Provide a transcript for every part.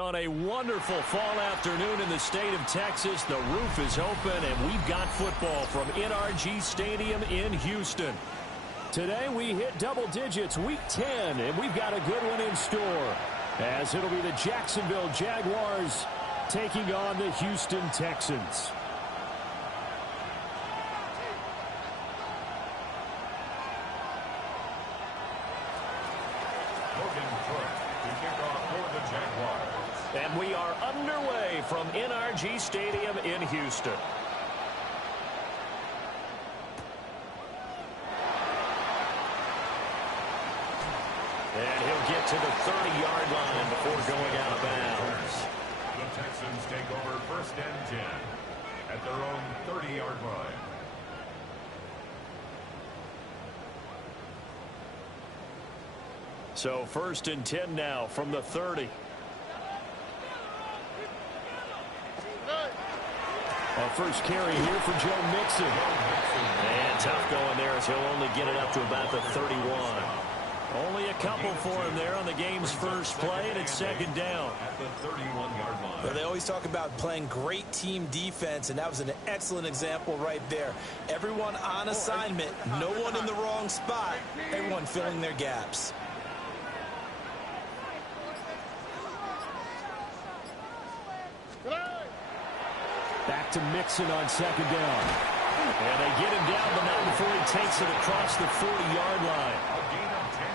On a wonderful fall afternoon in the state of Texas, the roof is open, and we've got football from NRG Stadium in Houston. Today we hit double digits, week 10, and we've got a good one in store, as it'll be the Jacksonville Jaguars taking on the Houston Texans. And we are underway from NRG Stadium in Houston. And he'll get to the 30-yard line before going out of bounds. The Texans take over 1st and 10 at their own 30-yard line. So 1st and 10 now from the 30. Our first carry here for Joe Mixon. And tough going there as he'll only get it up to about the 31. Only a couple for him there on the game's first play, and it's 2nd down. At the 31-yard line. Well, they always talk about playing great team defense, and that was an excellent example right there. Everyone on assignment, no one in the wrong spot, everyone filling their gaps. Back to Mixon on 2nd down. And they get him down, but not before he takes it across the 40-yard line.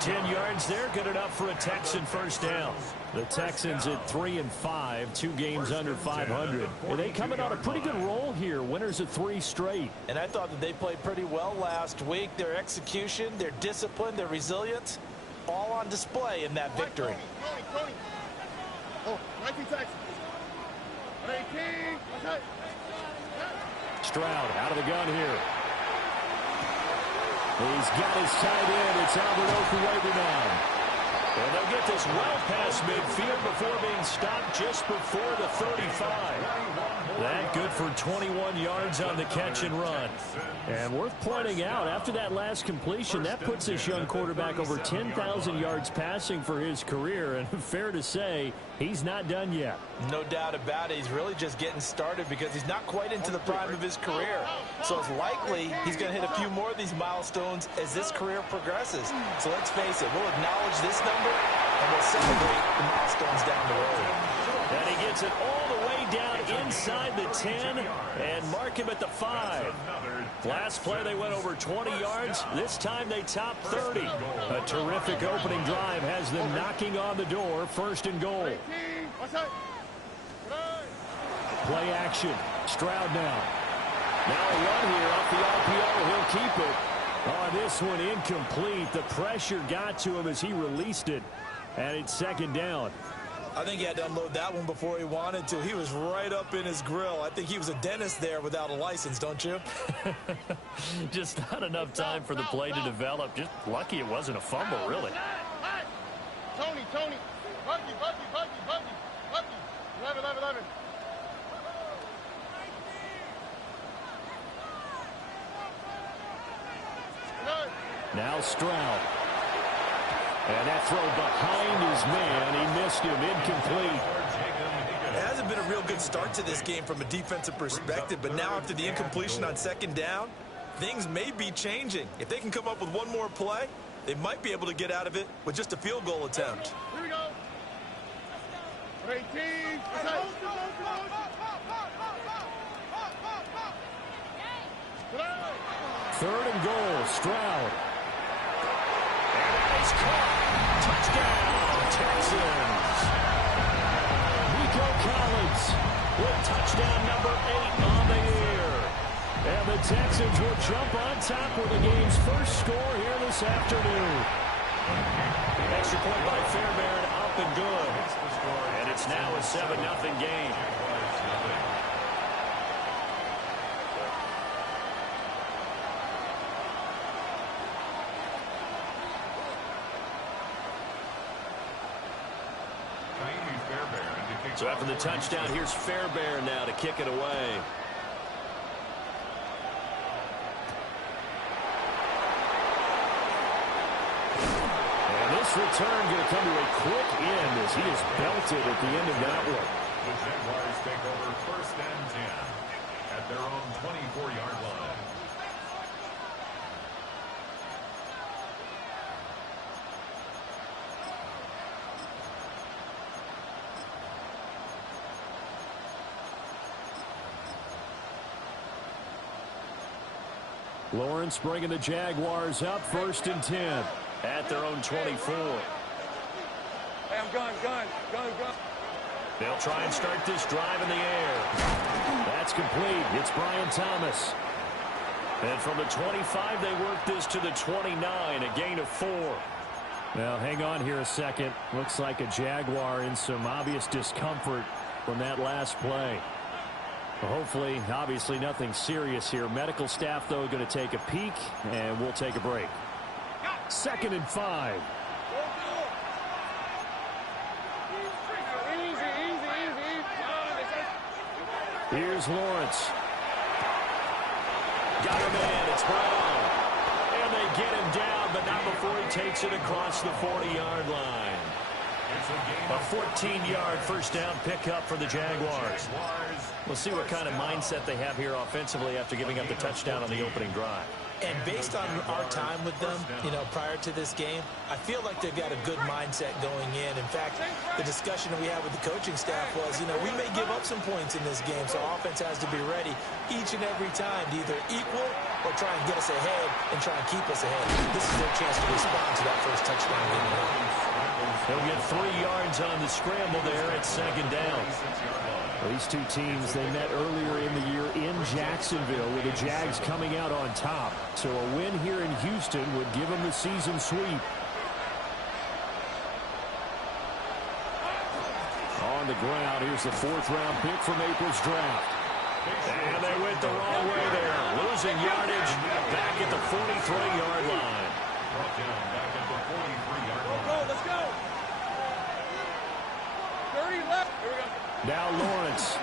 10 yards there, good enough for a Texan first down. The Texans at 3-5, 2 games under 500. And they coming on a pretty good roll here, winners of 3 straight. And I thought that they played pretty well last week. Their execution, their discipline, their resilience, all on display in that victory. Tony. Oh, 19 Texans. 18. Okay. Stroud out of the gun here. He's got his tight end. It's Albert Okwuegbunam now. And they'll get this well past midfield before being stopped just before the 35. That good for 21 yards on the catch and run. And worth pointing out, after that last completion, that puts this young quarterback over 10,000 yards passing for his career. And fair to say, he's not done yet. No doubt about it. He's really just getting started because he's not quite into the prime of his career. So it's likely he's going to hit a few more of these milestones as this career progresses. So let's face it, we'll acknowledge this number and we'll celebrate the milestones down the road. And he gets it all the way down inside the 10 and mark him at the 5. Last play they went over 20 yards. This time they top 30. A terrific opening drive has them knocking on the door. 1st and goal. Play action. Stroud now. Now a run here off the RPO. He'll keep it. On this one, incomplete. The pressure got to him as he released it. And it's 2nd down. I think he had to unload that one before he wanted to. He was right up in his grill. I think he was a dentist there without a license, don't you? Just not enough time for the play to develop. Just lucky it wasn't a fumble, really. Tony. Buggy. 11. Now Stroud. And that throw behind his man. He missed him. Incomplete. It hasn't been a real good start to this game from a defensive perspective, but now after the incompletion on 2nd down, things may be changing. If they can come up with one more play, they might be able to get out of it with just a field goal attempt. Here we go. 18. 3rd and goal. Stroud. And that is caught. Touchdown, Texans. Nico Collins with touchdown number 8 on the year. And the Texans will jump on top with the game's first score here this afternoon. Extra point by Fairbairn, up and good. And it's now a 7-0 game. So after the touchdown, here's Fairbairn now to kick it away. And this Kickoff's return going to come to a quick end as he is belted at the end of that one. The Jaguars take over 1st and 10 at their own 24-yard line. Lawrence bringing the Jaguars up 1st and 10 at their own 24. Hey, I'm gun. They'll try and start this drive in the air. That's complete. It's Brian Thomas. And from the 25, they work this to the 29, a gain of 4. Now, hang on here a second. Looks like a Jaguar in some obvious discomfort from that last play. Well, hopefully, obviously, nothing serious here. Medical staff, though, going to take a peek, and we'll take a break. 2nd and 5. Here's Lawrence. Got him in. It's Brown. And they get him down, but not before he takes it across the 40-yard line. A 14-yard first down pickup for the Jaguars. We'll see what kind of mindset they have here offensively after giving up the touchdown on the opening drive. And based on our time with them, prior to this game, I feel like they've got a good mindset going in. In fact, the discussion we had with the coaching staff was, we may give up some points in this game, so offense has to be ready each and every time to either equal or try and get us ahead and try and keep us ahead. This is their chance to respond to that first touchdown. They'll get 3 yards on the scramble there at 2nd down. These two teams, they met earlier in the year in Jacksonville with the Jags coming out on top. So a win here in Houston would give them the season sweep. On the ground, here's the 4th-round pick from April's draft. And they went the wrong way there. Losing yardage back at the 43-yard line. Brought down back at the 43-yard line. Let's go. 30 left. Here we go. Now Lawrence.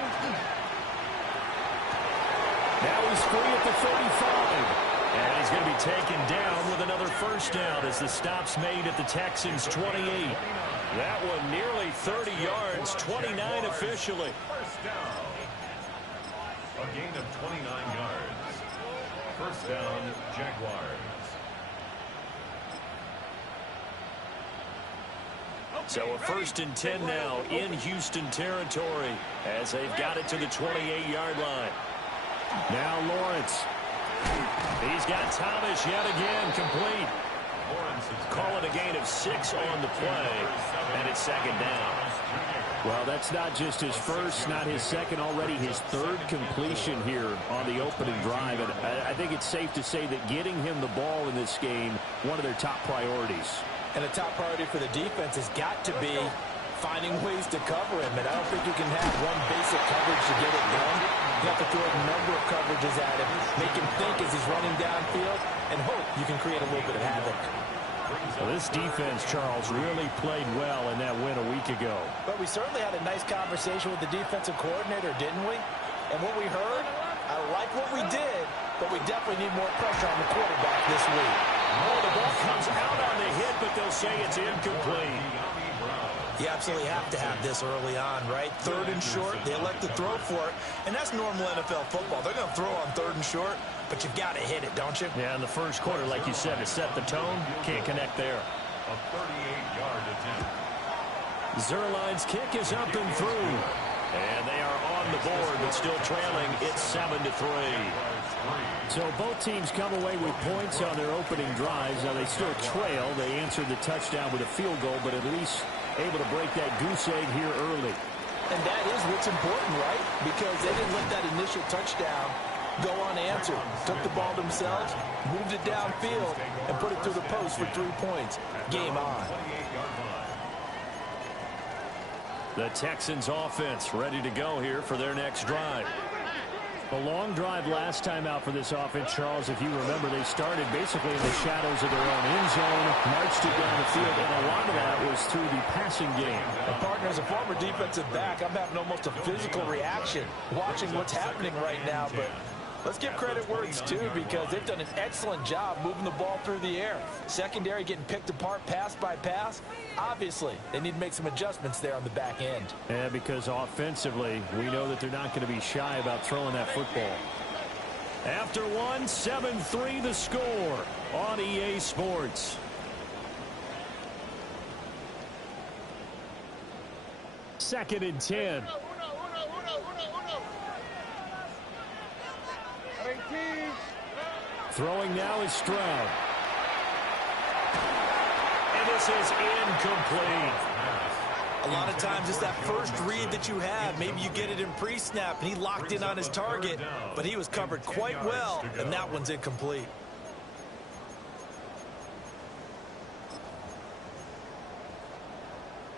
Now he's free at the 35. And he's going to be taken down with another first down as the stop's made at the Texans' 28. That one nearly 30 yards, 29 officially. First down. A gain of 29 yards. First down, Jaguars. So a 1st and 10 now in Houston territory as they've got it to the 28-yard line. Now Lawrence. He's got Thomas yet again complete. Call it a gain of 6 on the play, and it's 2nd down. Well, that's not just his first, not his second, already his 3rd completion here on the opening drive. And I think it's safe to say that getting him the ball in this game, one of their top priorities. And a top priority for the defense has got to be finding ways to cover him. And I don't think you can have one basic coverage to get it done. You have to throw a number of coverages at him, make him think as he's running downfield, and hope you can create a little bit of havoc. Well, this defense, Charles, really played well in that win a week ago. But we certainly had a nice conversation with the defensive coordinator, didn't we? And what we heard, I like what we did, but we definitely need more pressure on the quarterback this week. Oh, the ball comes out on the hit, but they'll say it's incomplete. You absolutely have to have this early on, right? 3rd and short, they elect to throw for it, and that's normal NFL football. They're going to throw on 3rd and short, but you've got to hit it, don't you? Yeah, in the first quarter, like you said, to set the tone, can't connect there. A 38-yard attempt. Zerline's kick is up and through. And they are on the board, but still trailing. It's 7-3. So both teams come away with points on their opening drives. Now they still trail. They answered the touchdown with a field goal, but at least able to break that goose egg here early. And that is what's important, right? Because they didn't let that initial touchdown go unanswered. Took the ball themselves, moved it downfield, and put it through the post for 3 points. Game on. The Texans offense ready to go here for their next drive. A long drive last time out for this offense, Charles. If you remember, they started basically in the shadows of their own end zone, marched it down the field, and a lot of that was through the passing game. And partner, as a former defensive back, I'm having almost a physical reaction watching what's happening right now, but Let's give credit where it's due because they've done an excellent job moving the ball through the air. Secondary getting picked apart pass by pass. Obviously, they need to make some adjustments there on the back end. Yeah, because offensively, we know that they're not going to be shy about throwing that football. After one, 7-3 the score on EA Sports. Second and 10. Throwing now is Stroud. And this is incomplete. A lot of times it's that first read that you have. Maybe you get it in pre-snap, and he locked in on his target, but he was covered quite well, and that one's incomplete.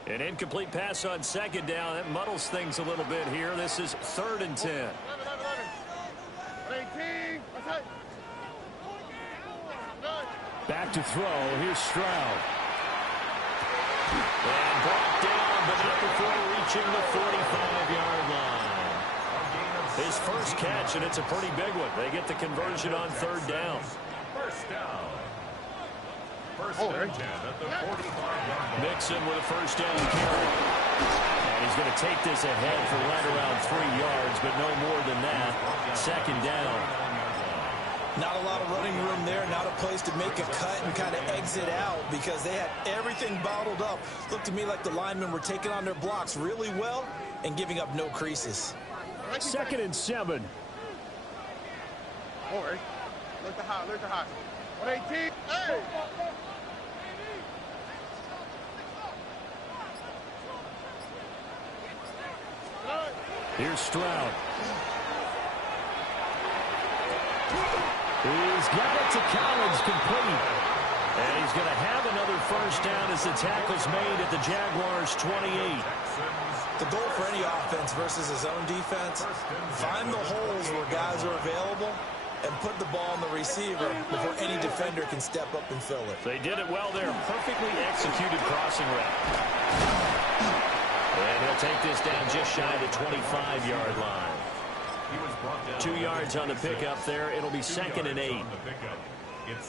An incomplete pass on second down. That muddles things a little bit here. This is 3rd and 10. Back to throw. Here's Stroud. And brought down, but not before reaching the 45-yard line. His first catch, and it's a pretty big one. They get the conversion on 3rd down. First down. First and 10 at the 45-yard line. Mixon with a first down carry. And he's going to take this ahead for right around 3 yards, but no more than that. 2nd down. Not a lot of running room there, not a place to make a cut and kind of exit out because they had everything bottled up. Looked to me like the linemen were taking on their blocks really well and giving up no creases. 2nd and 7. Look the high, 118. Hey! Here's Stroud. He's got it to Collins, complete. And he's going to have another first down as the tackle's made at the Jaguars' 28. The goal for any offense versus his own defense, find the holes where guys are available and put the ball on the receiver before any defender can step up and fill it. They did it well there. Perfectly executed crossing route. And he'll take this down just shy of the 25-yard line. 2 yards on the pickup there. It'll be 2nd and 8.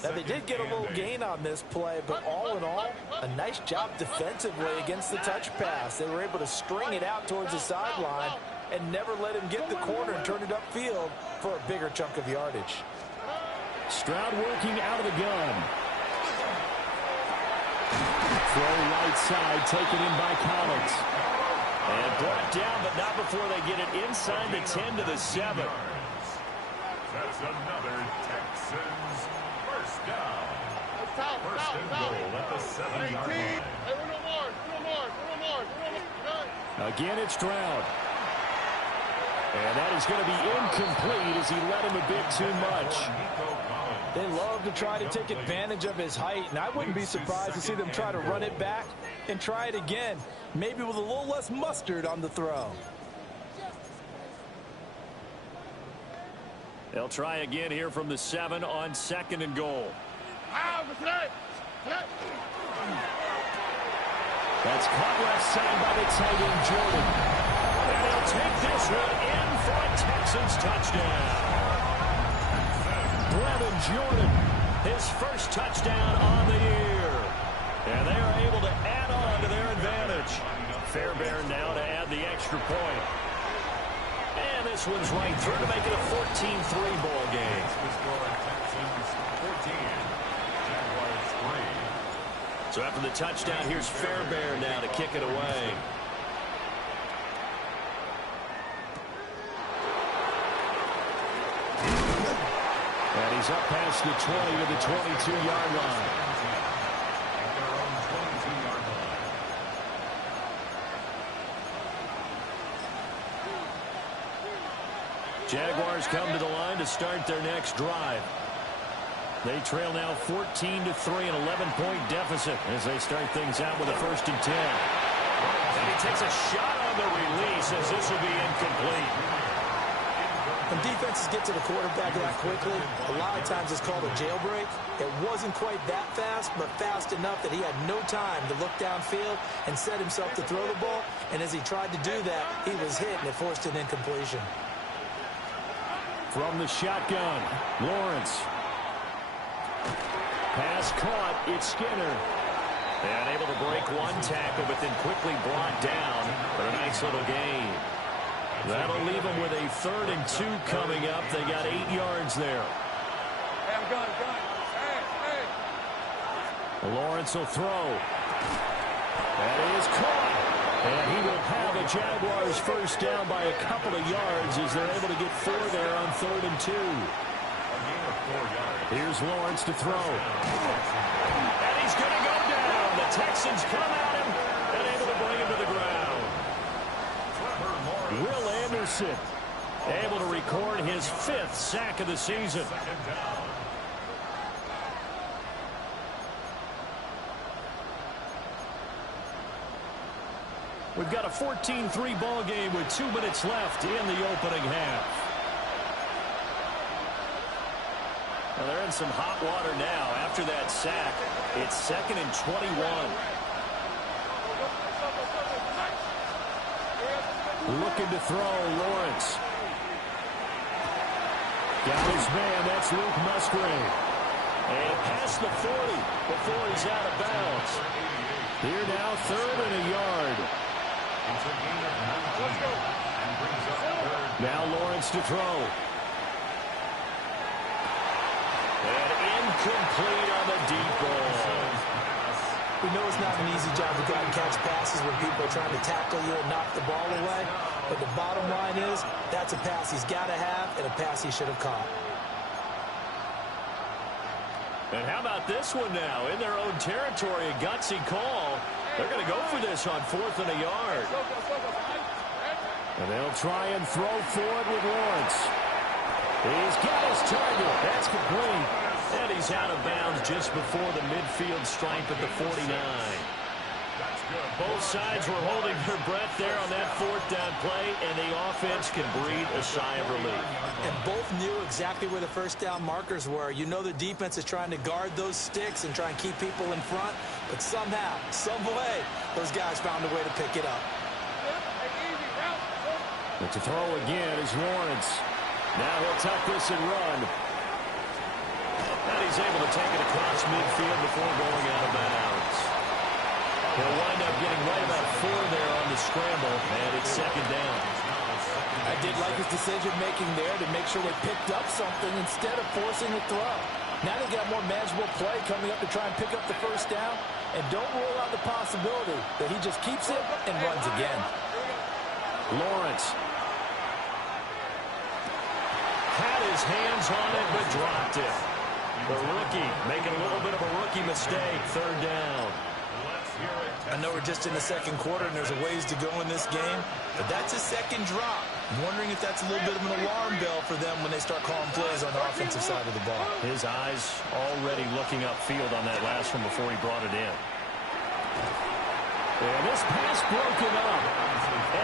Now, they did get a little gain on this play, but all in all, a nice job defensively against the touch pass. They were able to string it out towards the sideline and never let him get the corner and turn it upfield for a bigger chunk of yardage. Stroud working out of the gun. Throw right side, taken in by Collins. And brought down, but not before they get it inside the 10 to the 7. That's another Texans first down. First and goal at the 7-yard line. Again, it's Stroud. And that is going to be incomplete as he let him a bit too much. They love to try to take advantage of his height, and I wouldn't be surprised to see them try to run it back and try it again, maybe with a little less mustard on the throw. They'll try again here from the 7 on 2nd and goal. That's caught left side by the tight end, Jordan. And he'll take this one in for a Texans touchdown. Brevin Jordan, his first touchdown on the year. And they are able to add on to their advantage. Fairbairn now to add the extra point. And this one's right through to make it a 14-3 ball game. So after the touchdown, here's Fairbairn now to kick it away. And he's up past the 20 to the 22-yard line. Jaguars come to the line to start their next drive. They trail now 14-3, an 11-point deficit as they start things out with a 1st and 10. And he takes a shot on the release as this will be incomplete. When defenses get to the quarterback that quickly, a lot of times it's called a jailbreak. It wasn't quite that fast, but fast enough that he had no time to look downfield and set himself to throw the ball. And as he tried to do that, he was hit, and it forced an incompletion. From the shotgun, Lawrence. Pass caught. It's Skinner. And able to break one tackle, but then quickly brought down. But a nice little gain. That'll leave them with a 3rd and 2 coming up. They got 8 yards there. Hey, I'm going. Hey. Lawrence will throw. That is caught. And he will have a Jaguars first down by a couple of yards as they're able to get 4 there on 3rd and 2. Here's Lawrence to throw. And he's going to go down. The Texans come at him and able to bring him to the ground. Will Anderson able to record his 5th sack of the season. We've got a 14-3 ball game with 2 minutes left in the opening half. Well, they're in some hot water now. After that sack, it's 2nd and 21. Looking to throw, Lawrence. Got his man, that's Luke Musgrave. And past the 40 before he's out of bounds. Here now, 3rd and a yard. Now Lawrence to throw. And incomplete on the deep ball. We know it's not an easy job to go out and catch passes when people are trying to tackle you and knock the ball away. But the bottom line is, that's a pass he's got to have and a pass he should have caught. And how about this one now? In their own territory, a gutsy call. They're going to go for this on 4th and a yard. And they'll try and throw for it with Lawrence. He's got his target. That's complete. And he's out of bounds just before the midfield stripe at the 49. Both sides were holding their breath there on that 4th down play, and the offense can breathe a sigh of relief. And both knew exactly where the first down markers were. You know the defense is trying to guard those sticks and try and keep people in front, but somehow, some way, those guys found a way to pick it up. But to throw again is Lawrence. Now he'll tuck this and run. And he's able to take it across midfield before going out of bounds. He'll wind up getting right about 4 there on the scramble, and it's 2nd down. I did like his decision-making there to make sure they picked up something instead of forcing a throw. Now they got more manageable play coming up to try and pick up the first down, and don't rule out the possibility that he just keeps it and runs again. Lawrence had his hands on it, but dropped it. The rookie making a little bit of a rookie mistake. 3rd down. I know we're just in the 2nd quarter and there's a ways to go in this game, but that's a 2nd drop. I'm wondering if that's a little bit of an alarm bell for them when they start calling plays on the offensive side of the ball. His eyes already looking upfield on that last one before he brought it in. And this pass broken up.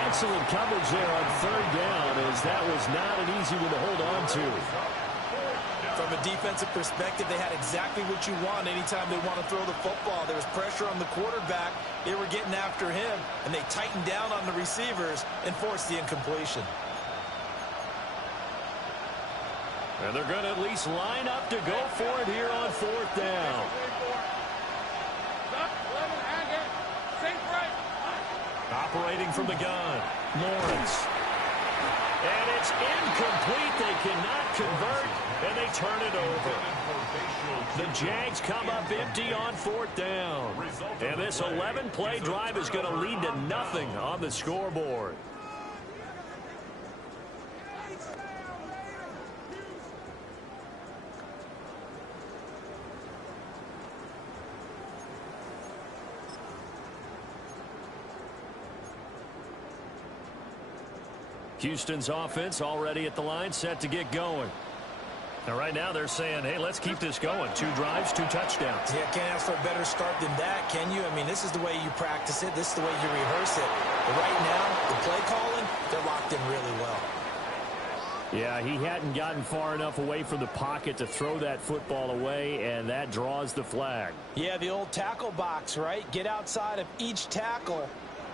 Excellent coverage there on 3rd down, as that was not an easy one to hold on to. From a defensive perspective, they had exactly what you want anytime they want to throw the football. There was pressure on the quarterback. They were getting after him, and they tightened down on the receivers and forced the incompletion. And they're going to at least line up to go for it here on 4th down. Operating from the gun, Lawrence. And it's incomplete. They cannot convert, and they turn it over. The Jags come up empty on 4th down. And this 11-play drive is going to lead to nothing on the scoreboard. Houston's offense already at the line, set to get going. Now, right now, they're saying, hey, let's keep this going. 2 drives, 2 touchdowns. Yeah, can't ask for a better start than that, can you? I mean, this is the way you practice it. This is the way you rehearse it. But right now, the play calling, they're locked in really well. Yeah, he hadn't gotten far enough away from the pocket to throw that football away, and that draws the flag. Yeah, the old tackle box, right? Get outside of each tackle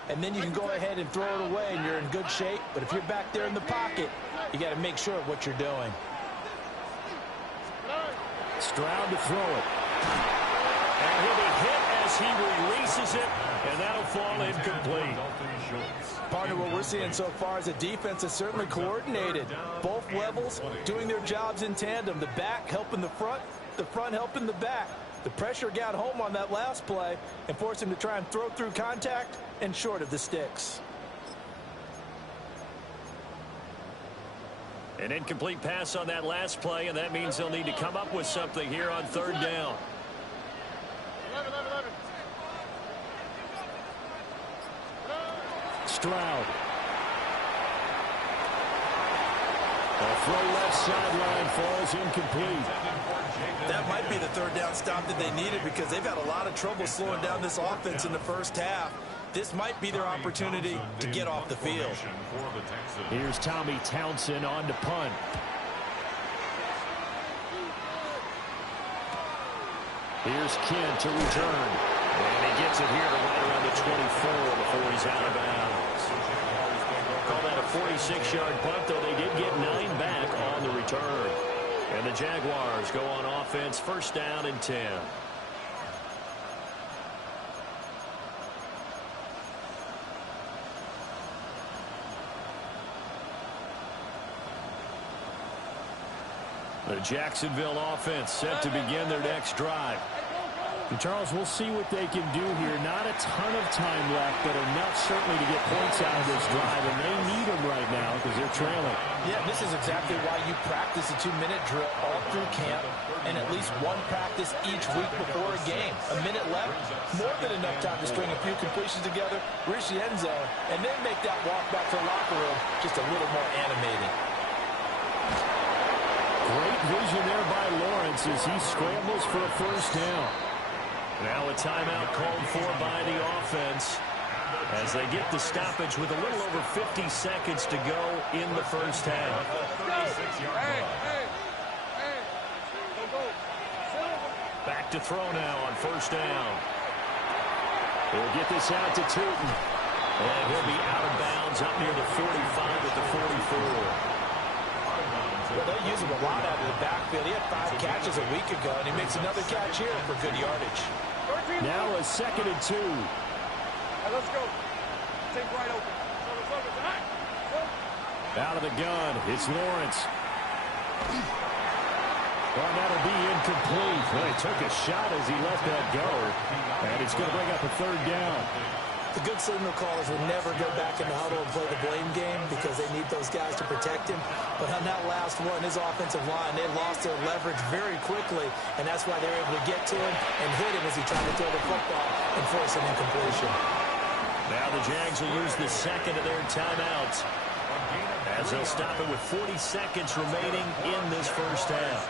and then you can go ahead and throw it away, and you're in good shape. But if you're back there in the pocket, you got to make sure of what you're doing. Stroud to throw it. And he'll be hit as he releases it, and that'll fall incomplete. Partner, what we're seeing so far is a defense that's certainly coordinated. Both levels doing their jobs in tandem. The back helping the front helping the back. The pressure got home on that last play and forced him to try and throw through contact and short of the sticks. An incomplete pass on that last play, and that means they'll need to come up with something here on third down. Stroud. A throw left sideline falls incomplete. That might be the third down stop that they needed because they've had a lot of trouble slowing down this offense in the first half. This might be their opportunity to get off the field. Here's Tommy Townsend on to punt. Here's Kent to return. And he gets it here to right around the 24 before he's out of bounds. Call that a 46-yard punt, though they did get 9 back on the return. And the Jaguars go on offense, first down and 10. The Jacksonville offense set to begin their next drive. And Charles, we'll see what they can do here. Not a ton of time left, but enough certainly to get points out of this drive, and they need them right now because they're trailing. Yeah, this is exactly why you practice a 2-minute drill all through camp and at least one practice each week before a game. A minute left, more than enough time to string a few completions together, reach the end zone, and then make that walk back to the locker room just a little more animating. Great vision there by Lawrence as he scrambles for a first down. Now a timeout called for by the offense as they get the stoppage with a little over 50 seconds to go in the first half. Back to throw now on first down. He'll get this out to Tootin. And he'll be out of bounds up near the 45 at the 44. Well, they use him a lot out of the backfield. He had 5 catches a week ago, and he makes another catch here for good yardage. Now a 2nd and 2. Let's go. Take right open. Out of the gun, it's Lawrence. Well, that'll be incomplete. Well, he took a shot as he let that go, and it's going to bring up a third down. The good signal callers will never go back in the huddle and play the blame game because they need those guys to protect him. But on that last one, his offensive line, they lost their leverage very quickly, and that's why they're able to get to him and hit him as he tried to throw the football and force an incompletion. Now the Jags will use the second of their timeouts as they'll stop it with 40 seconds remaining in this first half.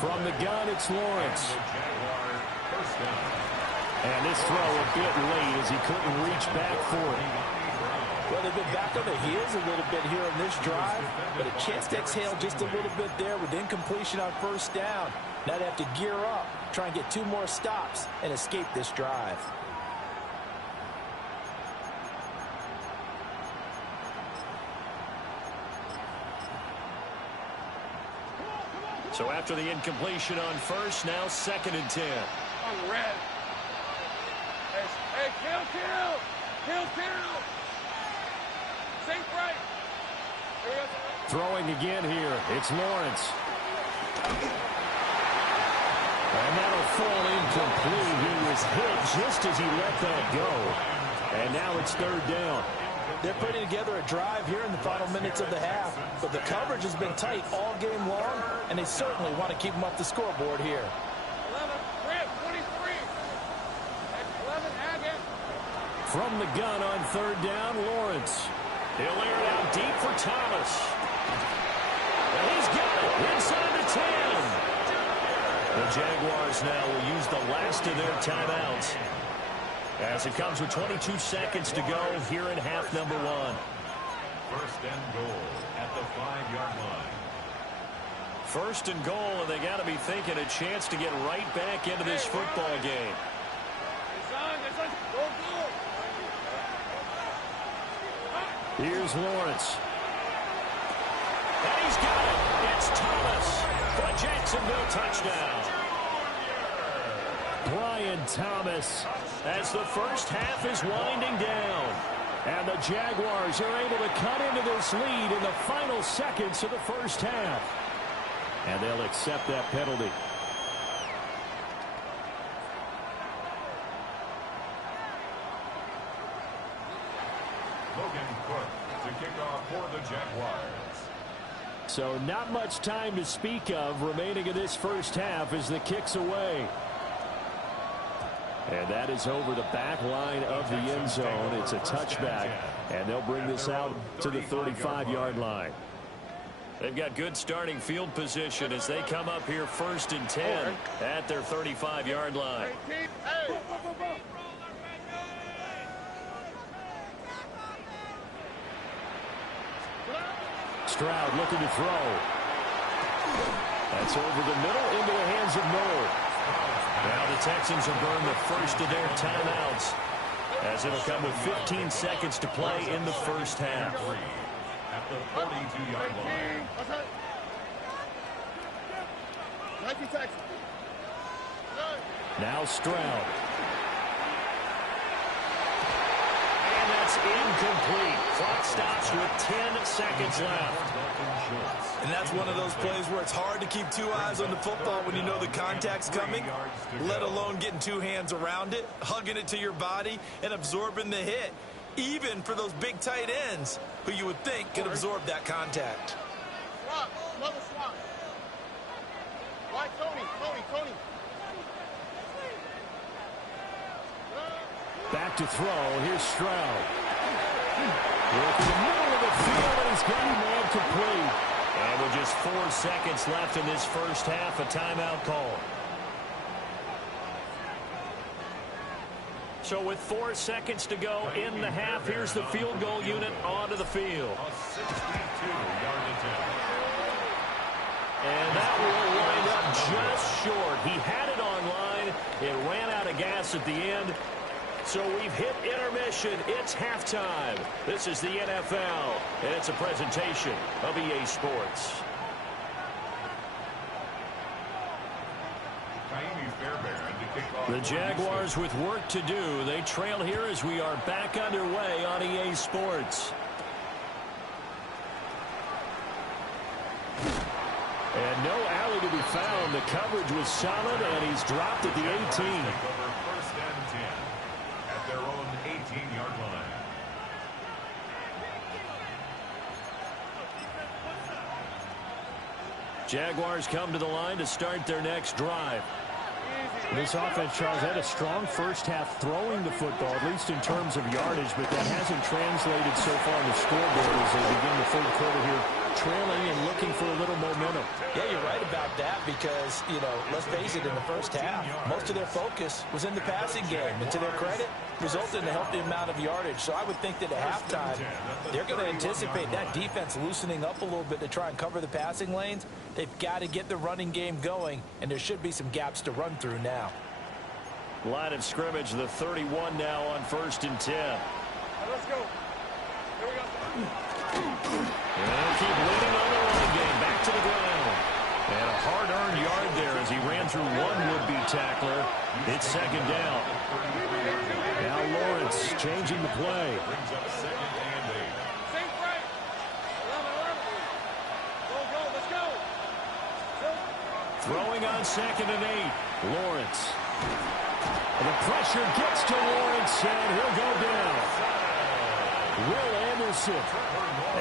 From the gun, it's Lawrence. And this throw a bit late as he couldn't reach back for it. Well, they've been back on their heels a little bit here on this drive, but a chance to exhale just a little bit there with incompletion on first down. Now they have to gear up, try and get 2 more stops and escape this drive. So after the incompletion on first, now 2nd and 10. On red. Hey, kill. Sink right. Throwing again here, it's Lawrence. And that'll fall incomplete. He was hit just as he let that go. And now it's third down. They're putting together a drive here in the final minutes of the half, but the coverage has been tight all game long, and they certainly want to keep them off the scoreboard here. 23. 11, again. From the gun on third down, Lawrence. He'll air it out deep for Thomas. And he's got it inside the 10. The Jaguars now will use the last of their timeouts as it comes with 22 seconds to go here in half number 1. First and goal at the 5-yard line. First and goal, and they got to be thinking a chance to get right back into this football game. Here's Lawrence. And he's got it. It's Thomas for a Jacksonville touchdown. Brian Thomas as the first half is winding down. And the Jaguars are able to cut into this lead in the final seconds of the first half. And they'll accept that penalty. To kick off for the Jaguars. So not much time to speak of remaining in this first half as the kick's away. And that is over the back line of the end zone. It's a touchback, and they'll bring this out to the 35-yard line. They've got good starting field position as they come up here 1st and 10 at their 35-yard line. Stroud looking to throw. That's over the middle into the hands of Noel. Now the Texans have burned the first of their timeouts as it'll come with 15 seconds to play in the first half. At the 42-yard line. Now Stroud. And that's incomplete. Clock stops with 10 seconds left. And that's one of those plays where it's hard to keep two eyes on the football when you know the contact's coming, let alone getting two hands around it, hugging it to your body, and absorbing the hit, even for those big tight ends who you would think could absorb that contact. Swap, another swap. Why Tony? Back to throw. Here's Stroud. Working the middle of the field, and he's got him man complete. And with just 4 seconds left in this first half, a timeout call. So with 4 seconds to go in the half, here's the field goal unit onto the field. A 62-yard attempt. And that will wind up just short. He had it on line. It ran out of gas at the end. So we've hit intermission. It's halftime. This is the NFL, and it's a presentation of EA Sports. The Jaguars with work to do. They trail here as we are back underway on EA Sports. And no alley to be found. The coverage was solid, and he's dropped at the 18. First and 10 at their own 18-yard line. Jaguars come to the line to start their next drive. This offense, Charles, had a strong first half throwing the football, at least in terms of yardage, but that hasn't translated so far on the scoreboard as they begin the third quarter here, trailing and looking for a little momentum. Yeah, you're right about that because, you know, let's face it, in the first half, most of their focus was in the passing game. And to their credit, resulted in a healthy amount of yardage. So I would think that at halftime, they're going to anticipate that defense loosening up a little bit to try and cover the passing lanes. They've got to get the running game going, and there should be some gaps to run through now. Line of scrimmage, the 31 now on 1st and 10. Let's go. Here we go. And they'll keep leaning on the running game. Back to the ground. And a hard-earned yard there as he ran through one would-be tackler. It's second down. Now Lawrence changing the play. Brings up second and 8. Same right. 11. Go, let's go. Throwing on 2nd and 8. Lawrence. And the pressure gets to Lawrence, and he'll go down. Will Anderson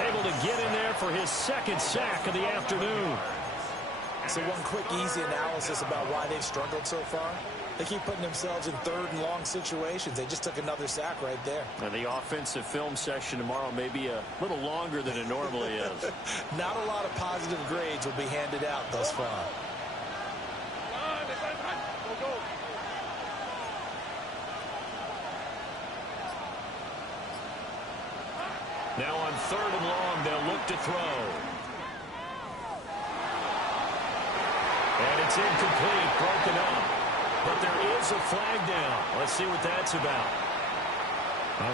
able to get in there for his second sack of the afternoon. So one quick, easy analysis about why they've struggled so far. They keep putting themselves in third and long situations. They just took another sack right there. And the offensive film session tomorrow may be a little longer than it normally is. Not a lot of positive grades will be handed out thus far. Go. Now on 3rd and long, they'll look to throw. And it's incomplete, broken up. But there is a flag down. Let's see what that's about.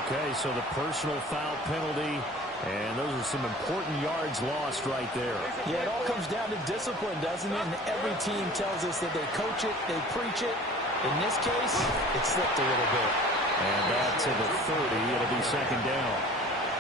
Okay, so the personal foul penalty, and those are some important yards lost right there. Yeah, it all comes down to discipline, doesn't it? And every team tells us that they coach it, they preach it. In this case, it slipped a little bit. And back to the 30. It'll be second down.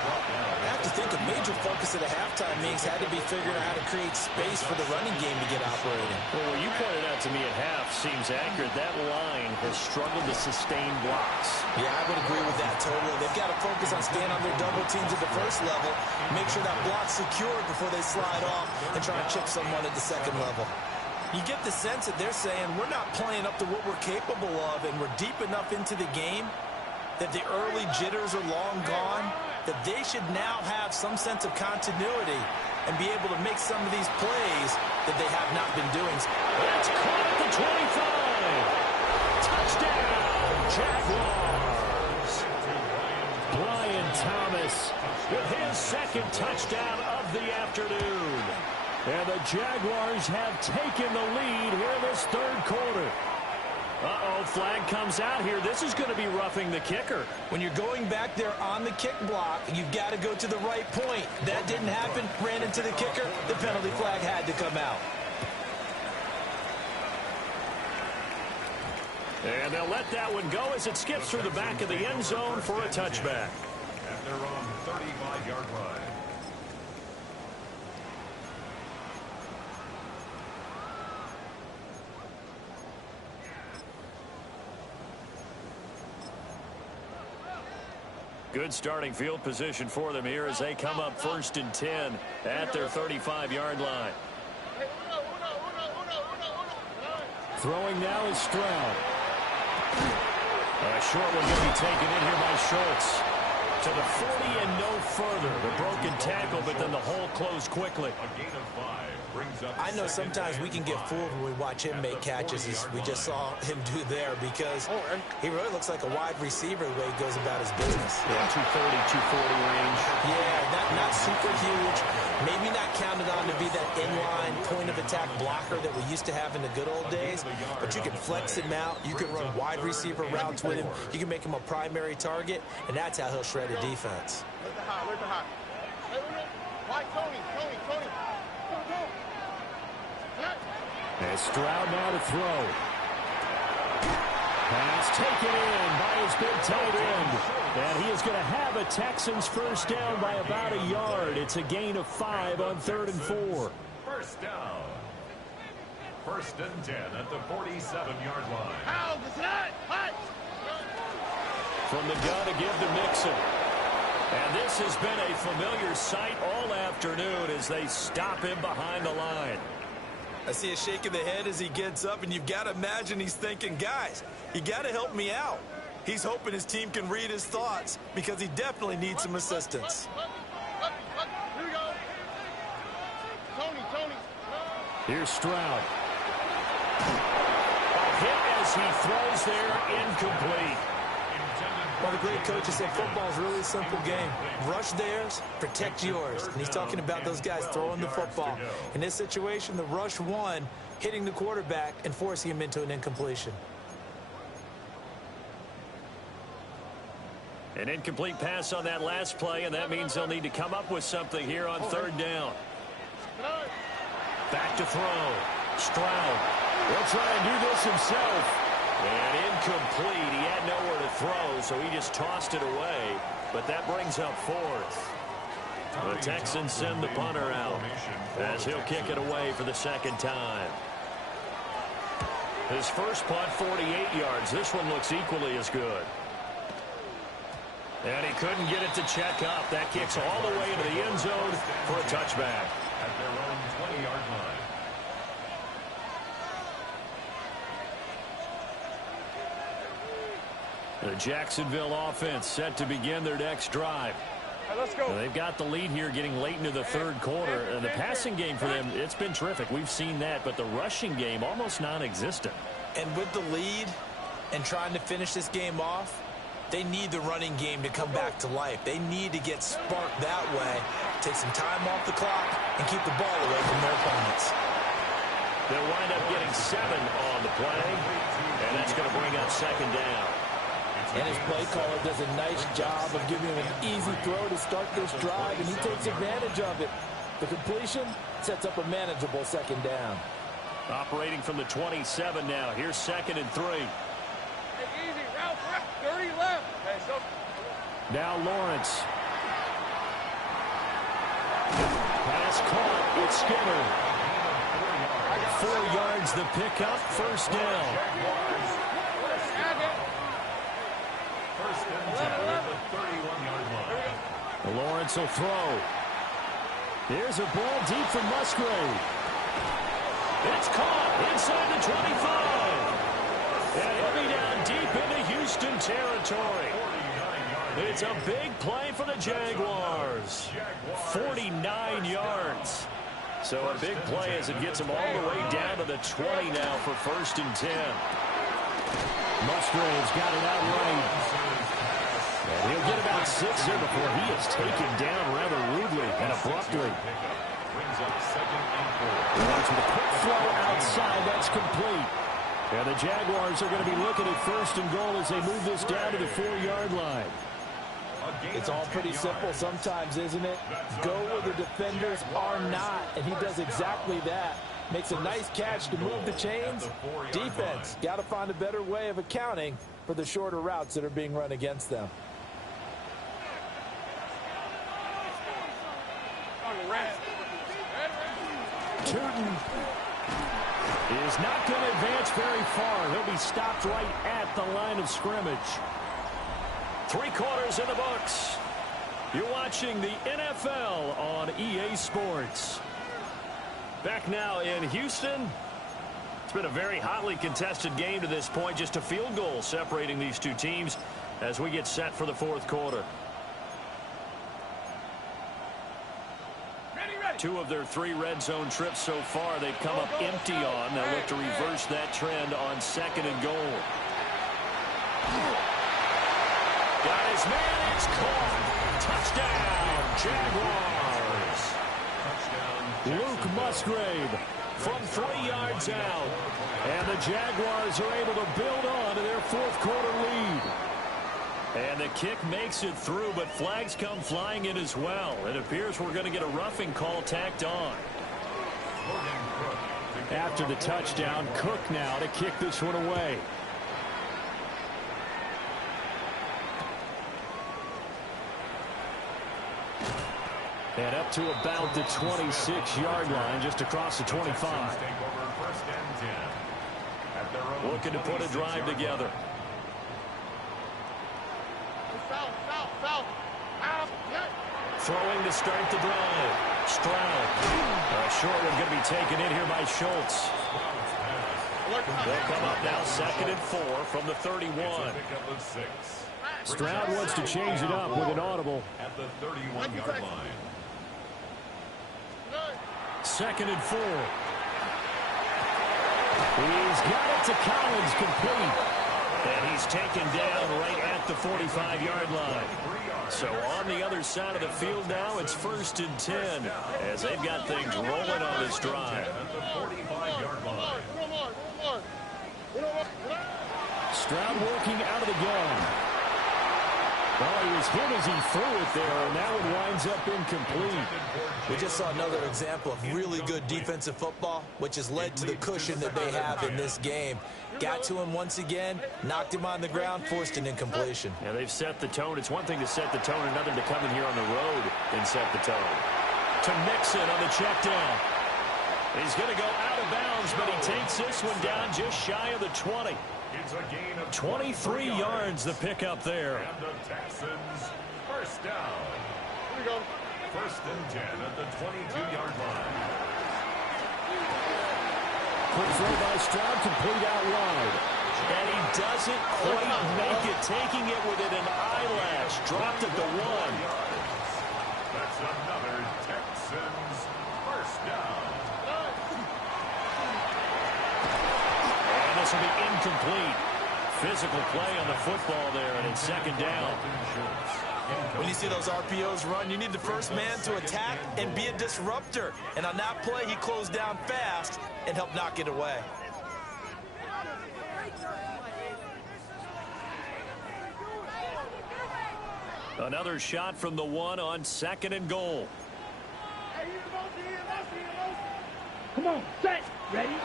I have to think a major focus at the halftime meetings had to be figuring out how to create space for the running game to get operating. Well, what you pointed out to me at half seems accurate. That line has struggled to sustain blocks. Yeah, I would agree with that totally. They've got to focus on staying on their double teams at the first level, make sure that block's secured before they slide off and try to chip someone at the second level. You get the sense that they're saying we're not playing up to what we're capable of, and we're deep enough into the game that the early jitters are long gone, that they should now have some sense of continuity and be able to make some of these plays that they have not been doing. That's caught at the 25. Touchdown, Jaguars. Brian Thomas with his second touchdown of the afternoon. And the Jaguars have taken the lead here in this third quarter. Uh-oh, flag comes out here. This is going to be roughing the kicker. When you're going back there on the kick block, you've got to go to the right point. That didn't happen. Ran into the kicker. The penalty flag had to come out. And they'll let that one go as it skips through the back of the end zone for a touchback. At their own 35-yard line. Good starting field position for them here as they come up 1st and 10 at their 35-yard line. Throwing now is Stroud. A short one going to be taken in here by Schultz. To the 40 and no further. The broken tackle, but then the hole closed quickly. A gain of 5 brings up. I know sometimes we can get fooled when we watch him make catches, as we just saw him do there, because he really looks like a wide receiver the way he goes about his business. Yeah, 230, 240 range. Yeah, not super huge. Maybe not counted on to be that inline point-of-attack blocker that we used to have in the good old days, but you can flex him out. You can run wide receiver routes with him. You can make him a primary target, and that's how he'll shred a defense. And Stroud now to throw. Pass taken in by his big tight end. And he is going to have a Texans first down by about a yard. It's a gain of 5 on 3rd and 4. First down. 1st and 10 at the 47-yard line. From the gun to give to Mixon. And this has been a familiar sight all afternoon as they stop him behind the line. I see a shake of the head as he gets up, and you've got to imagine he's thinking, guys, you got to help me out. He's hoping his team can read his thoughts because he definitely needs some assistance. Here we go. Tony. Here's Stroud. A hit as he throws there, incomplete. Well, the great coaches said football is really a simple game. Rush theirs, protect yours. And he's talking about those guys throwing the football. In this situation, the rush won, hitting the quarterback and forcing him into an incompletion. An incomplete pass on that last play, and that means they'll need to come up with something here on 3rd down. Back to throw. Stroud will try and do this himself. And incomplete. He had nowhere to throw, so he just tossed it away. But that brings up 4th. The Texans send the punter out as he'll kick it away for the second time. His first punt, 48 yards. This one looks equally as good. And he couldn't get it to check up. That kicks all the way into the end zone for a touchback. At their own 20-yard line. The Jacksonville offense set to begin their next drive. Let's go. They've got the lead here getting late into the 3rd quarter. And the passing game for them, it's been terrific. We've seen that, but the rushing game almost non-existent. And with the lead and trying to finish this game off, they need the running game to come back to life. They need to get sparked that way, take some time off the clock, and keep the ball away from their opponents. They'll wind up getting 7 on the play, and that's going to bring up 2nd down. And his play caller does a nice job of giving him an easy throw to start this drive, and he takes advantage of it. The completion sets up a manageable second down. Operating from the 27 now. Here's 2nd and 3. Hey, easy, route 30 left. Hey, so Now Lawrence. Pass caught. It's Skinner. 4 yards the pickup. First down. First and 10 at the 31-yard line. Lawrence will throw. Here's a ball deep from Musgrave. It's caught inside the 25. And he'll be down deep into Houston territory. It's a big play for the Jaguars. 49 yards. So a big play as it gets him all the way down to the 20 now for 1st and 10. Musgrave's got it out right. And he'll get about 6 there before he is taken down rather rudely and abruptly. Watch with a quick throw outside. That's complete. And the Jaguars are going to be looking at 1st and goal as they move this down to the 4-yard line. It's all pretty simple sometimes, isn't it? Go where the defenders are not, and he does exactly that. Makes a nice catch to move the chains. Defense got to find a better way of accounting for the shorter routes that are being run against them. Tootin is not going to advance very far. He'll be stopped right at the line of scrimmage. 3 quarters in the books. You're watching the NFL on EA Sports. Back now in Houston. It's been a very hotly contested game to this point. Just a field goal separating these two teams as we get set for the 4th quarter. 2 of their 3 red zone trips so far they've come up empty on. They'll look to reverse that trend on 2nd and goal. Got his man, it's caught. Touchdown, Jaguars. Luke Musgrave from 3 yards out. And the Jaguars are able to build on to their 4th quarter lead. And the kick makes it through, but flags come flying in as well. It appears we're going to get a roughing call tacked on. After the touchdown, Cook now to kick this one away. And up to about the 26-yard line, just across the 25. Looking to put a drive together. Throwing to start the drive. Stroud. A short one going to be taken in here by Schultz. They'll come up now 2nd and 4 from the 31. Stroud wants to change it up with an audible. At the 31-yard line. 2nd and 4. He's got it to Collins, complete. And he's taken down right at the 45-yard line. So on the other side of the field now, it's 1st and 10 as they've got things rolling on this drive. Stroud working out of the gun. Well, he was hit as he threw it there, and that one winds up incomplete. We just saw another example of really good defensive football, which has led to the cushion that they have in this game. Got to him once again, knocked him on the ground, forced an incompletion. Yeah, they've set the tone. It's one thing to set the tone, another to come in here on the road and set the tone. To Mixon on the check down. He's going to go out of bounds, but he takes this one down just shy of the 20. It's a gain of 23 yards the pickup there. And the Texans first down. Here we go. 1st and 10 at the 22-yard line. Quick throw by Stroud, complete out wide. And he doesn't quite make it, taking it within an eyelash. Dropped at the 1. That's another Texans first down. And this will be incomplete. Physical play on the football there, and it's 2nd down. When you see those RPOs run, you need the first man to attack and be a disruptor. And on that play, he closed down fast and helped knock it away. Another shot from the one on 2nd and goal. Come on, set, ready? And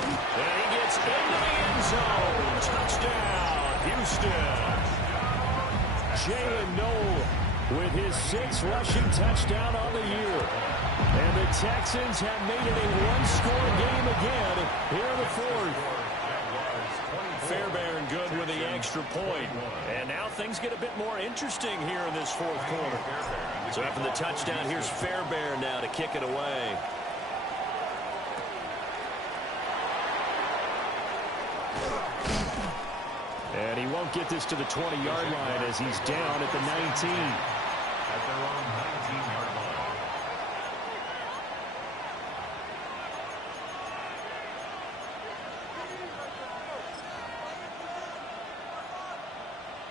he gets into the end zone. Touchdown, Houston. Jalen Noel with his 6th rushing touchdown on the year. And the Texans have made it a one-score game again here in the 4th. Fairbairn good with the extra point. And now things get a bit more interesting here in this 4th quarter. So after the touchdown, here's Fairbairn now to kick it away. And he won't get this to the 20-yard line as he's down at the 19. At their own 19-yard line.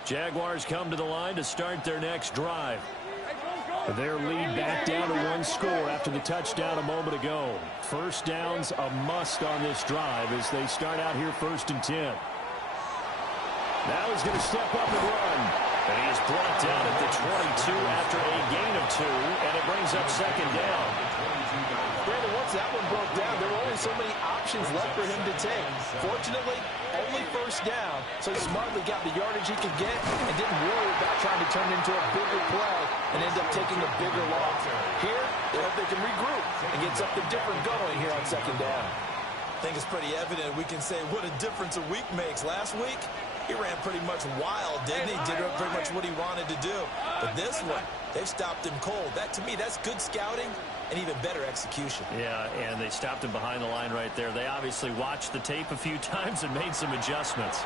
Jaguars come to the line to start their next drive. Their lead back down to 1 score after the touchdown a moment ago. First down's a must on this drive as they start out here 1st and 10. Now he's going to step up and run. And he is brought down at the 22 after a gain of 2, and it brings up 2nd down. Brandon, once that one broke down, there were only so many options left for him to take. Fortunately, only 1st down, so he smartly got the yardage he could get and didn't worry about trying to turn it into a bigger play and end up taking a bigger loss. Here, they hope they can regroup and get something different going here on 2nd down. I think it's pretty evident we can say what a difference a week makes. Last week, he ran pretty much wild, didn't he? Did pretty much what he wanted to do. But this one, they've stopped him cold. That, to me, that's good scouting and even better execution. Yeah, and they stopped him behind the line right there. They obviously watched the tape a few times and made some adjustments.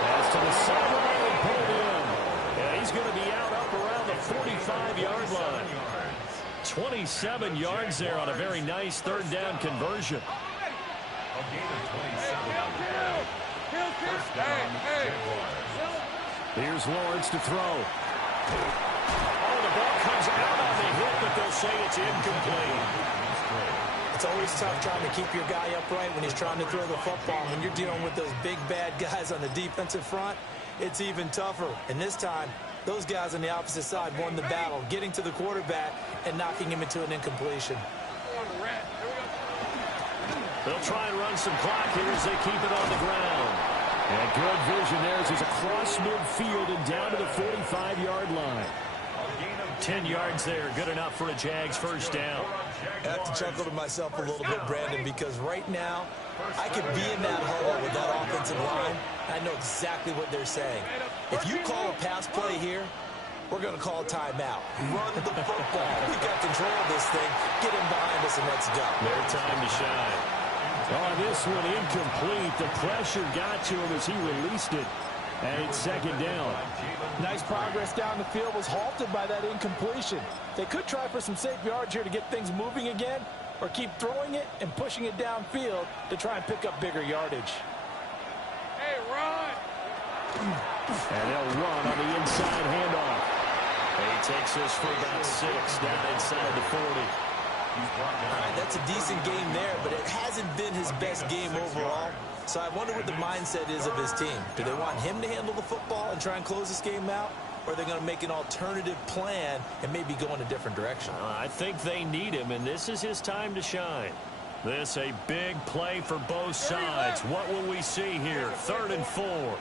Pass to the sideline and pulled in. And he's going to be out up around the 45-yard line. 27 yards there on a very nice 3rd down conversion. A gain of 27. First down, Jaguars. Here's Lawrence to throw. Oh, the ball comes out on the hit, but they'll say it's incomplete. It's always tough trying to keep your guy upright when he's trying to throw the football. When you're dealing with those big, bad guys on the defensive front, it's even tougher. And this time, those guys on the opposite side won the battle, getting to the quarterback and knocking him into an incompletion. They'll try and run some clock here as they keep it on the ground. And good vision there as he's across midfield and down to the 45-yard line. 10 yards there, good enough for a Jags 1st down. I have to chuckle to myself a little bit, Brandon, because right now, I could be in that huddle with that offensive line. I know exactly what they're saying. If you call a pass play here, we're going to call a timeout. Run the football. We got control of this thing. Get him behind us and let's go. Their time to shine. Oh, this one incomplete. The pressure got to him as he released it. And it's 2nd down. Nice progress down the field was halted by that incompletion. They could try for some safe yards here to get things moving again, or keep throwing it and pushing it downfield to try and pick up bigger yardage. Hey, run! And they'll run on the inside handoff. And he takes this for about 6 down inside the 40. All right, that's a decent game there, but it hasn't been his best game overall. So I wonder what the mindset is of his team. Do they want him to handle the football and try and close this game out? Or are they going to make an alternative plan and maybe go in a different direction? I think they need him, and this is his time to shine. This a big play for both sides. What will we see here? 3rd and 4.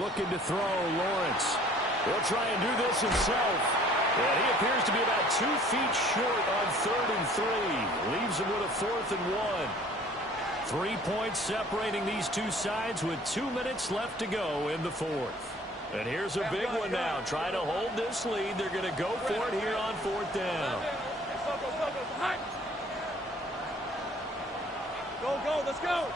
Looking to throw, Lawrence. He'll try and do this himself. And he appears to be about 2 feet short on 3rd and 3. Leaves him with a 4th and 1. 3 points separating these two sides with 2 minutes left to go in the 4th. And here's a big one now. Trying to hold this lead. They're going to go for it here on 4th down. Go, let's go!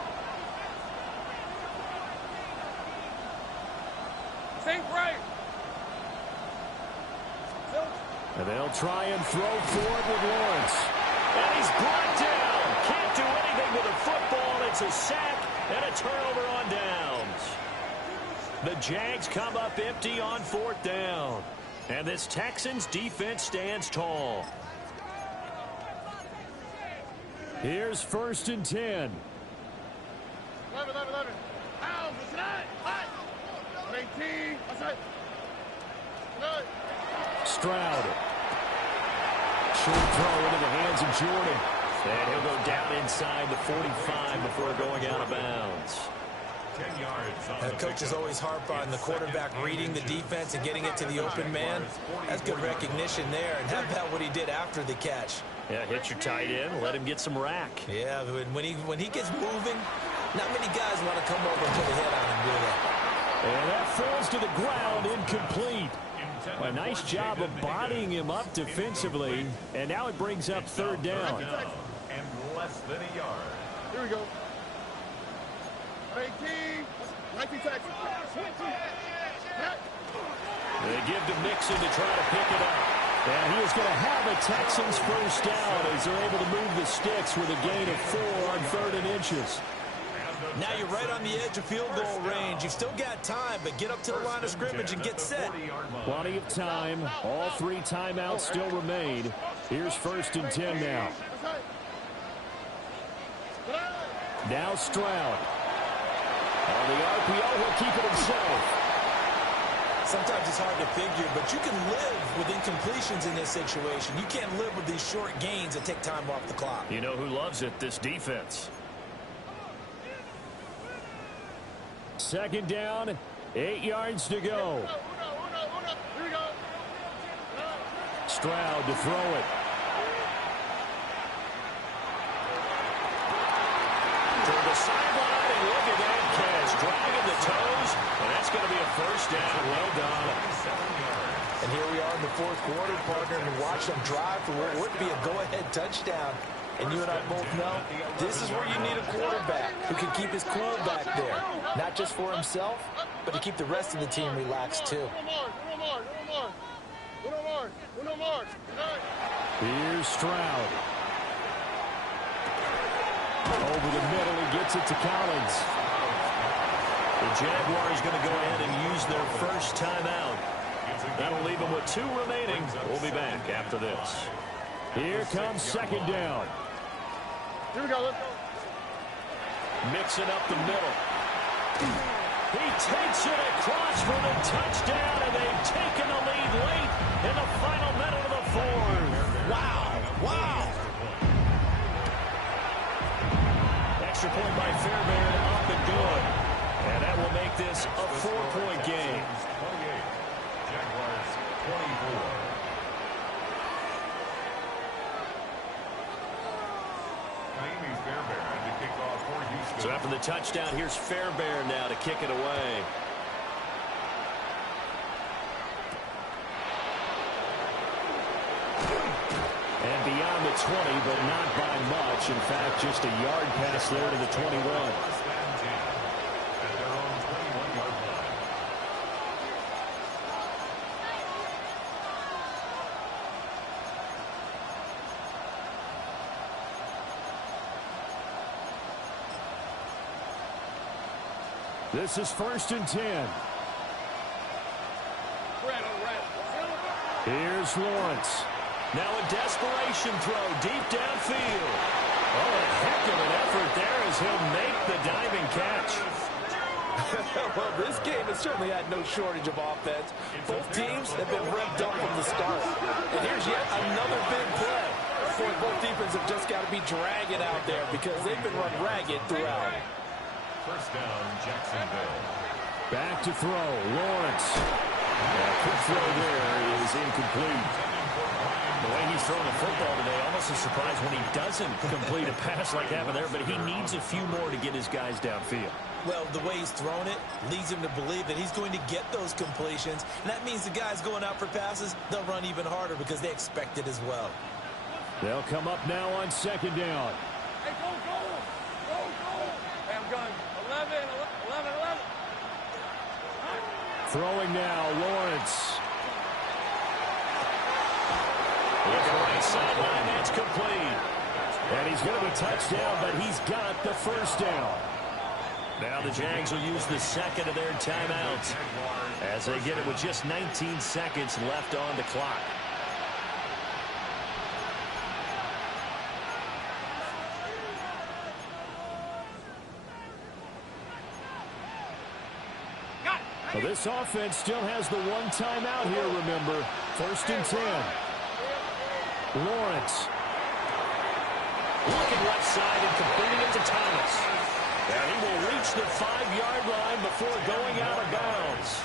Think right! And they'll try and throw for it with Lawrence. And he's brought down. Can't do anything with a football. It's a sack and a turnover on downs. The Jags come up empty on 4th down. And this Texans defense stands tall. Here's 1st and 10. 11. Stroud. Short throw into the hands of Jordan. And he'll go down inside the 45 before going out of bounds. 10 yards on The coaches always harp on the quarterback reading the defense and getting it to the open man. That's good recognition there. And how about what he did after the catch? Yeah, hit your tight end, let him get some rack. Yeah, when he gets moving, not many guys want to come over and put a hit on him, do they? And that falls to the ground, incomplete. A nice job of bodying him up defensively, and now it brings up third down. And less than a yard. Here we go. 18. 19 tackles. They give to Mixon to try to pick it up. And he is going to have a Texans first down as they're able to move the sticks with a gain of 4 on 3rd and inches. Now you're right on the edge of field goal range. You've still got time, but get up to the line of scrimmage and get set. Plenty of time. All 3 timeouts still remain. Here's 1st and 10 now. Now Stroud. On the RPO, he'll keep it himself. Sometimes it's hard to figure, but you can live with incompletions in this situation. You can't live with these short gains that take time off the clock. You know who loves it? This defense. 2nd down, 8 yards to go. Stroud to throw it. To the sideline, and look at that catch. Dragging the toes, and that's going to be a first down. Well done. And here we are in the 4th quarter, partner, and watch them drive for what would be a go-ahead touchdown. And you and I both know this is where you need a quarterback who can keep his cool back there. Not just for himself, but to keep the rest of the team relaxed, too. Here's Stroud. Over the middle, he gets it to Collins. The Jaguars going to go ahead and use their first timeout. That'll leave them with 2 remaining. We'll be back after this. Here comes 2nd down. Here we go. Let's go. Mixing up the middle. He takes it across for the touchdown, and they've taken the lead late in the final minute of the 4th. Wow. Wow. Extra point by Fairbairn, up and good. And that will make this a 4-point game. 28. Jaguars 24. So after the touchdown, here's Fairbairn now to kick it away. And beyond the 20, but not by much. In fact, just a yard pass there to the 21. This is 1st and 10. Here's Lawrence. Now a desperation throw deep downfield. Oh, a heck of an effort there as he'll make the diving catch. Well, this game has certainly had no shortage of offense. Both teams have been revved up from the start. And here's yet another big play. Boy, both defenses have just got to be dragging out there because they've been run ragged throughout. First down, Jacksonville. Back to throw, Lawrence. That quick throw there is incomplete. The way he's throwing the football today, almost a surprise when he doesn't complete a pass like that there, but he needs a few more to get his guys downfield. Well, the way he's thrown it leads him to believe that he's going to get those completions, and that means the guys going out for passes, they'll run even harder because they expect it as well. They'll come up now on 2nd down. Hey, go. Hey, I'm going. 11. Throwing now, Lawrence. Look at right sideline, that's complete. And he's going to be touchdown, but he's got the first down. Now the Jags will use the 2nd of their timeouts as they get it with just 19 seconds left on the clock. Well, this offense still has the one timeout here, remember. 1st and 10. Lawrence. Looking left side and completing it to Thomas. And he will reach the 5-yard line before going out of bounds.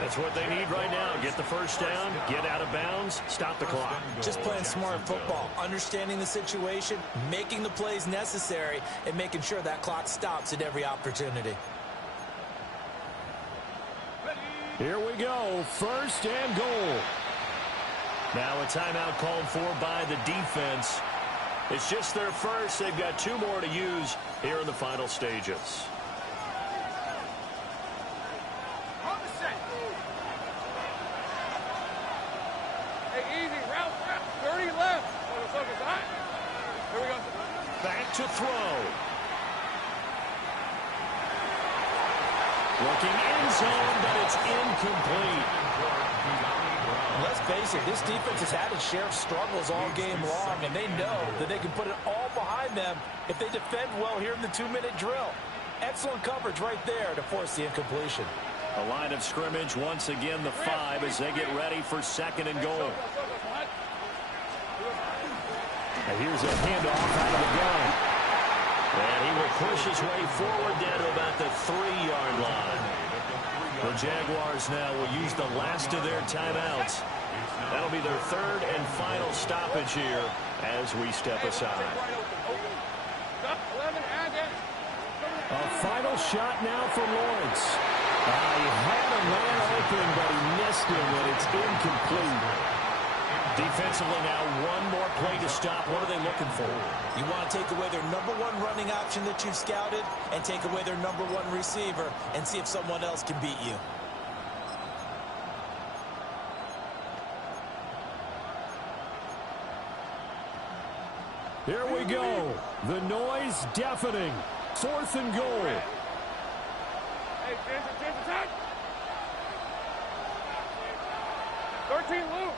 That's what they need right now. Get the first down, get out of bounds, stop the clock. Just playing smart football, understanding the situation, making the plays necessary, and making sure that clock stops at every opportunity. Here we go, 1st and goal. Now a timeout called for by the defense. It's just their first. They've got 2 more to use here in the final stages. Back to throw. Looking end zone, but it's incomplete. Let's face it, this defense has had its share of struggles all game long, and they know that they can put it all behind them if they defend well here in the 2-minute drill. Excellent coverage right there to force the incompletion. A line of scrimmage, once again the 5 as they get ready for 2nd and goal. And here's a handoff out of the gun. And he will push his way forward down to about the 3-yard line. The Jaguars now will use the last of their timeouts. That'll be their 3rd and final stoppage here as we step aside. A final shot now for Lawrence. He had a man open, but he missed him, and it's incomplete. Defensively now, 1 more play to stop. What are they looking for? You want to take away their #1 running option that you've scouted and take away their #1 receiver and see if someone else can beat you. Here we go. The noise deafening. 4th and goal. Hey, attention. 13, Lou.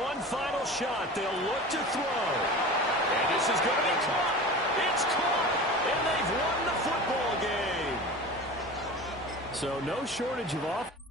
One final shot. They'll look to throw. And this is going to be caught. It's caught. And they've won the football game. So no shortage of offense.